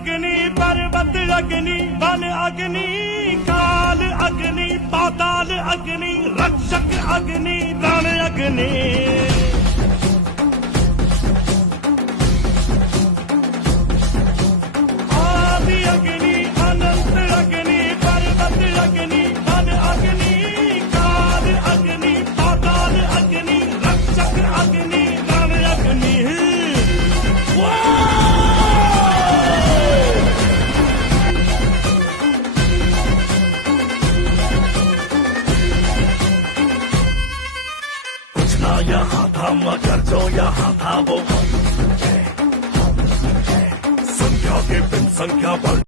अग्नि पर्वत अग्नि वन अग्नि काल अग्नि पाताल अग्नि रक्षक अग्नि रण अग्नि आदि अग्नि अनंत अग्नि पर्वत अग्नि वन अग्नि काल अग्नि पाताल अग्नि रक्षक अग्नि रण अग्नि यहाँ था